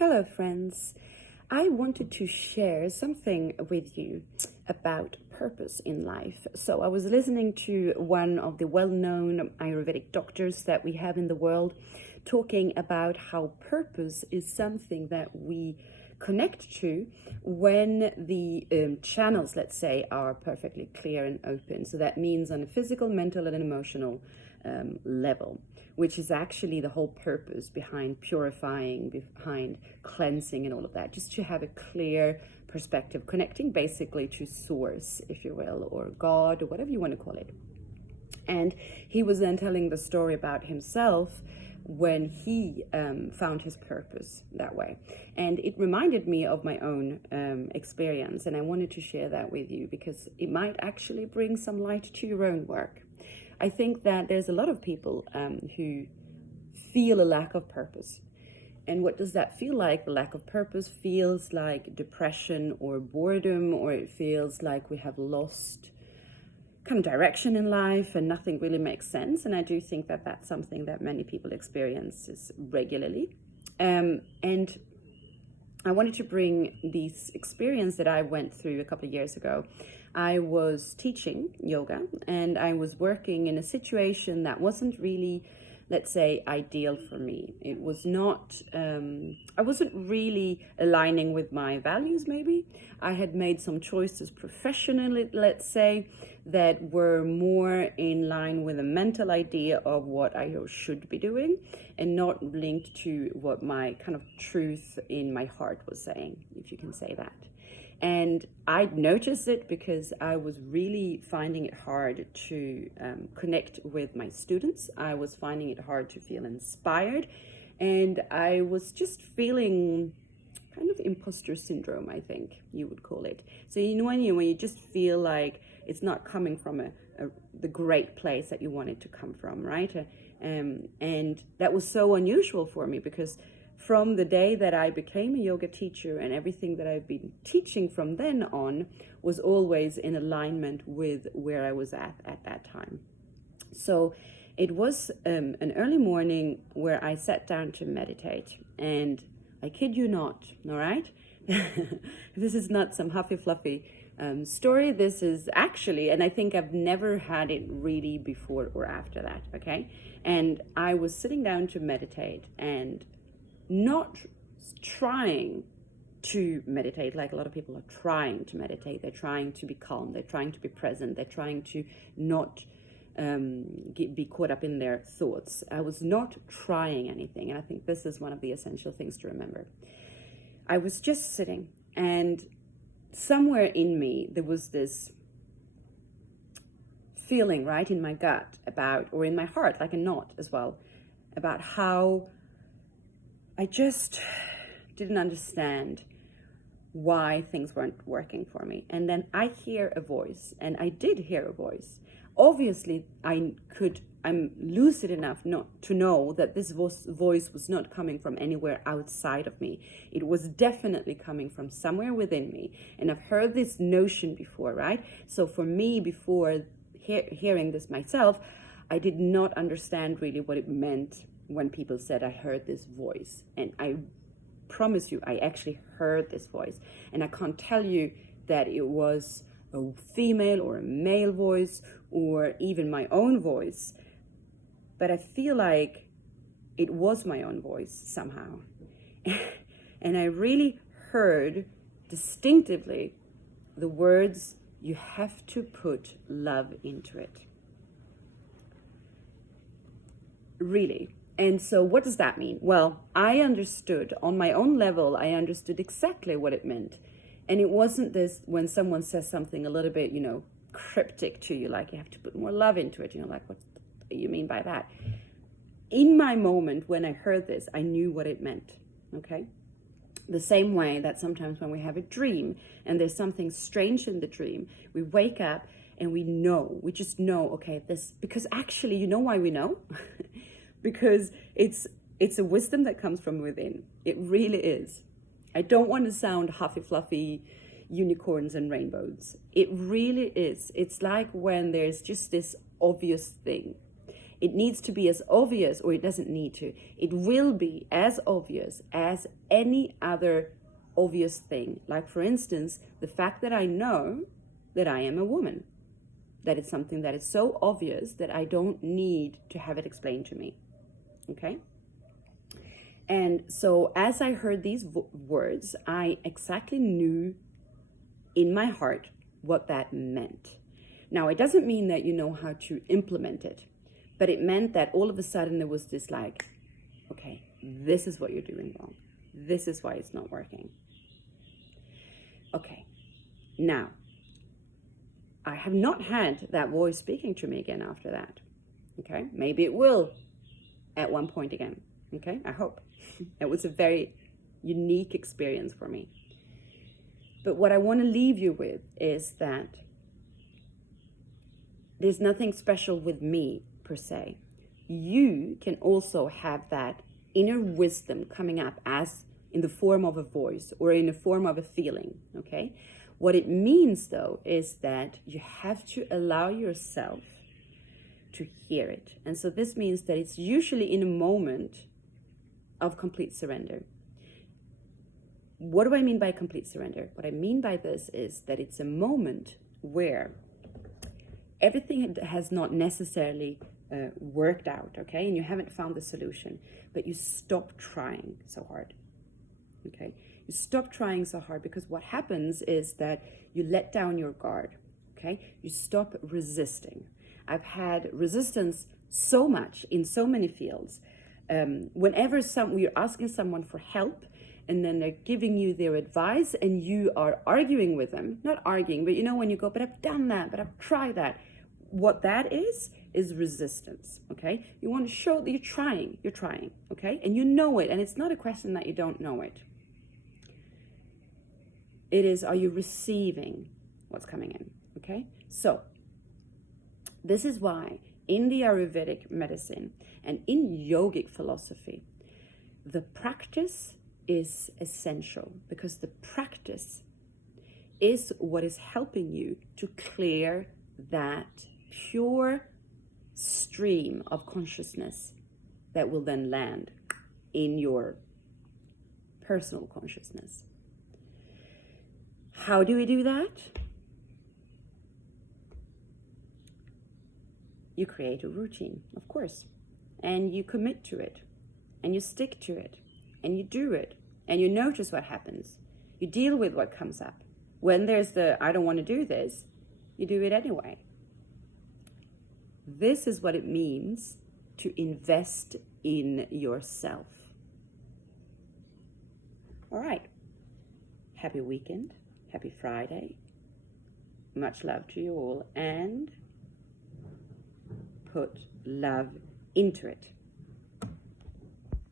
Hello, friends. I wanted to share something with you about purpose in life. So, I was listening to one of the well known Ayurvedic doctors that we have in the world talking about how purpose is something that we connect to when the channels, let's say, are perfectly clear and open. So, that means on a physical, mental, and emotional level, which is actually the whole purpose behind purifying, behind cleansing, and all of that. Just to have a clear perspective, connecting basically to source, if you will, or God, or whatever you want to call it. And he was then telling the story about himself when he found his purpose that way. And it reminded me of my own experience. And I wanted to share that with you because it might actually bring some light to your own work. I think that there's a lot of people who feel a lack of purpose. And what does that feel like? The lack of purpose feels like depression or boredom, or it feels like we have lost kind of direction in life and nothing really makes sense. And I do think that that's something that many people experience regularly. And I wanted to bring this experience that I went through a couple of years ago. I was teaching yoga and I was working in a situation that wasn't really, let's say, ideal for me. It was not, I wasn't really aligning with my values, maybe. I had made some choices professionally, let's say, that were more in line with a mental idea of what I should be doing and not linked to what my kind of truth in my heart was saying, if you can say that. And I noticed it because I was really finding it hard to connect with my students. I was finding it hard to feel inspired. And I was just feeling kind of imposter syndrome, I think you would call it. So when you just feel like it's not coming from the great place that you want it to come from, right? And that was so unusual for me because from the day that I became a yoga teacher and everything that I've been teaching from then on was always in alignment with where I was at that time. So it was an early morning where I sat down to meditate, and I kid you not, all right? This is not some huffy fluffy story. This is actually, and I think I've never had it really before or after that, okay? And I was sitting down to meditate and not trying to meditate like a lot of people are trying to meditate. They're trying to be calm. They're trying to be present. They're trying to not be caught up in their thoughts. I was not trying anything. And I think this is one of the essential things to remember. I was just sitting, and somewhere in me, there was this feeling right in my gut about, or in my heart, like a knot as well, about how I just didn't understand why things weren't working for me. And then I hear a voice, and I did hear a voice. Obviously, I'm lucid enough not to know that this voice was not coming from anywhere outside of me. It was definitely coming from somewhere within me. And I've heard this notion before, right? So for me, before hearing this myself, I did not understand really what it meant when people said I heard this voice. And I promise you, I actually heard this voice. And I can't tell you that it was a female or a male voice or even my own voice, but I feel like it was my own voice somehow. And I really heard distinctively the words, "You have to put love into it." Really. And so what does that mean? Well, I understood on my own level, I understood exactly what it meant. And it wasn't this when someone says something a little bit, cryptic to you, like you have to put more love into it, like what do you mean by that? In my moment when I heard this, I knew what it meant, okay? The same way that sometimes when we have a dream and there's something strange in the dream, we wake up and we just know, okay, this, because actually, you know why we know? Because it's a wisdom that comes from within. It really is. I don't want to sound huffy fluffy unicorns and rainbows. It really is. It's like when there's just this obvious thing. It needs to be as obvious, or it doesn't need to. It will be as obvious as any other obvious thing. Like, for instance, the fact that I know that I am a woman. That it's something that is so obvious that I don't need to have it explained to me. Okay? And so as I heard these words, I exactly knew in my heart what that meant. Now, it doesn't mean that you know how to implement it, but it meant that all of a sudden there was this like, okay, this is what you're doing wrong. This is why it's not working. Okay, now, I have not had that voice speaking to me again after that. Okay, maybe it will at one point again. Okay, I hope. It was a very unique experience for me. But what I want to leave you with is that there's nothing special with me per se. You can also have that inner wisdom coming up as in the form of a voice or in the form of a feeling, okay? What it means though is that you have to allow yourself to hear it. And so this means that it's usually in a moment of complete surrender. What do I mean by complete surrender? What I mean by this is that it's a moment where everything has not necessarily worked out, okay? And you haven't found the solution, but you stop trying so hard, okay? You stop trying so hard because what happens is that you let down your guard, okay? You stop resisting. I've had resistance so much in so many fields. Whenever you're asking someone for help, and then they're giving you their advice and you are arguing with them, not arguing, but you know when you go, but I've done that, but I've tried that. What that is resistance, okay? You want to show that you're trying, okay? And you know it, and it's not a question that you don't know it. It is, are you receiving what's coming in, okay? So, this is why in the Ayurvedic medicine and in yogic philosophy, the practice is essential because the practice is what is helping you to clear that pure stream of consciousness that will then land in your personal consciousness. How do we do that? You create a routine, of course, and you commit to it, and you stick to it, and you do it, and you notice what happens. You deal with what comes up. When there's the, I don't want to do this, you do it anyway. This is what it means to invest in yourself. All right. Happy weekend. Happy Friday. Much love to you all, and put love into it.